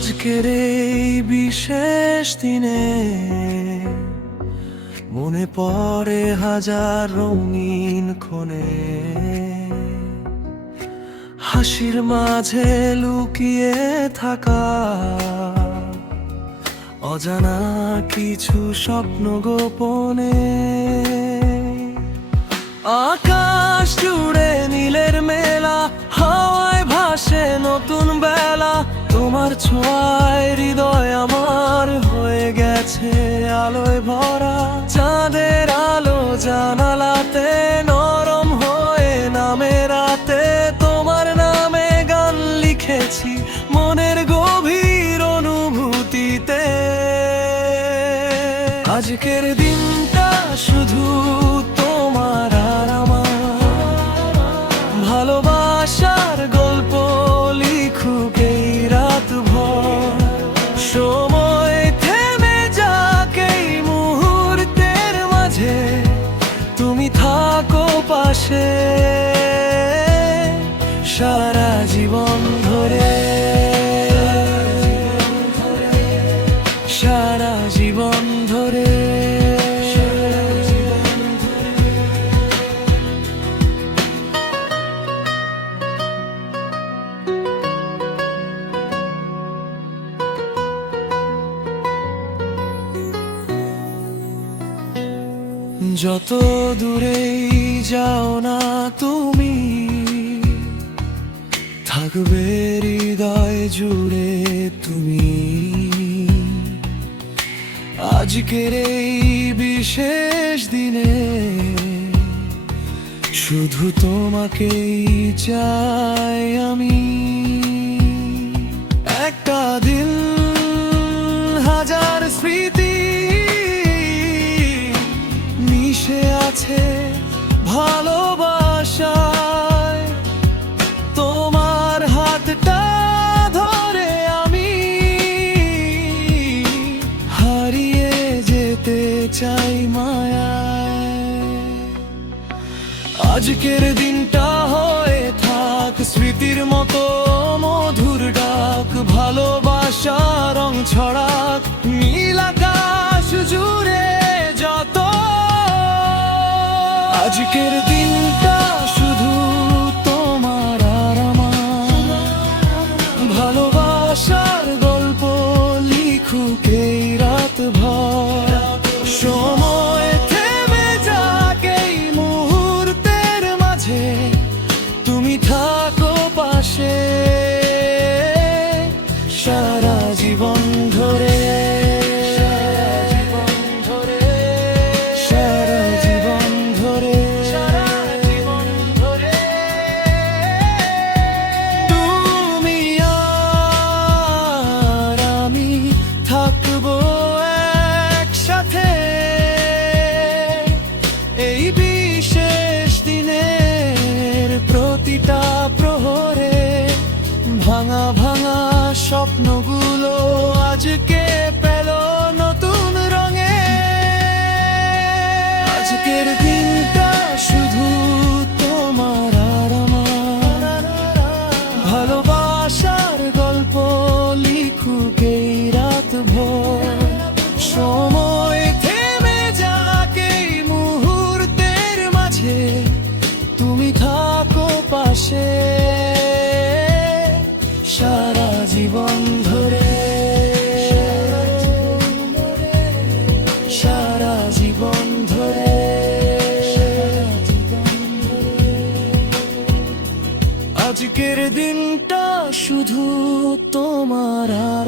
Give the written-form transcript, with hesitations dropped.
আজকের এই বিশেষ দিনে মনে পড়ে হাজার রঙিন ক্ষণে, হাসির মাঝে লুকিয়ে থাকা অজানা কিছু স্বপ্ন গোপনে। আকাশ জুড়ে নীলের মেলা, হাওয়ায় ভাসে নতুন বেলা। তোমার ছোঁয়ায় হৃদয় আমার হয়ে গেছে আলোয় ভরা। চাঁদের আলো জানালাতে নরম হয়ে নামে রাতে। তোমার নামে গান লিখেছি মনের গভীর অনুভূতিতে। আজকের দিনটা শুধু তোমার আর আমার, ভালোবাসার গল্প লিখুক এই রাত ভর। সময় থেমে যাক এই মুহূর্তের মাঝে, তুমি থাকো পাশে সারা জীবন ধরে, সারা জীবন ধরে। যত দূরেই যাও না তুমি, থাকবে হৃদয় জুড়ে তুমি। আজকের এই বিশেষ দিনে শুধু তোমাকেই চাই আমি। একটা দিন হাজার স্মৃতি মিশে আছে ভালোবাসায়। তোমার হাতটা ধরে আমি হারিয়ে যেতে চাই মায়ায়। আজকের দিনটা হয়ে থাক স্মৃতির মতো মধুর ডাক। ভালোবাসা রং ছড়াক নীল আকাশ জুড়ে যত। আজকের দিনটা শুধু তোমার আর আমার, ভালোবাসার গল্প লিখুক এই রাত ভর। সময় থেমে যাক এই মুহূর্তের মাঝে, তুমি থাকো পাশে সারা জীবন ধরে, সারা জীবন ধরে, সারা জীবন ধরে। তুমি আর আমি থাকবো একসাথে এই বিশেষ দিনের প্রতিটা প্রহরে। ভাঙা ভাঙা স্বপ্নগুলো আজকে পেল নতুন রঙে। আজকের দিনটা শুধু তোমার আর আমার, ভালোবাসার গল্প লিখুক এই রাত ভর। সময় থেমে যাক এই মুহূর্তের মাঝে, তুমি থাকো পাশে সারা জীবন ধরে, সারা জীবন ধরে। আজকের দিনটা শুধু তোমার আর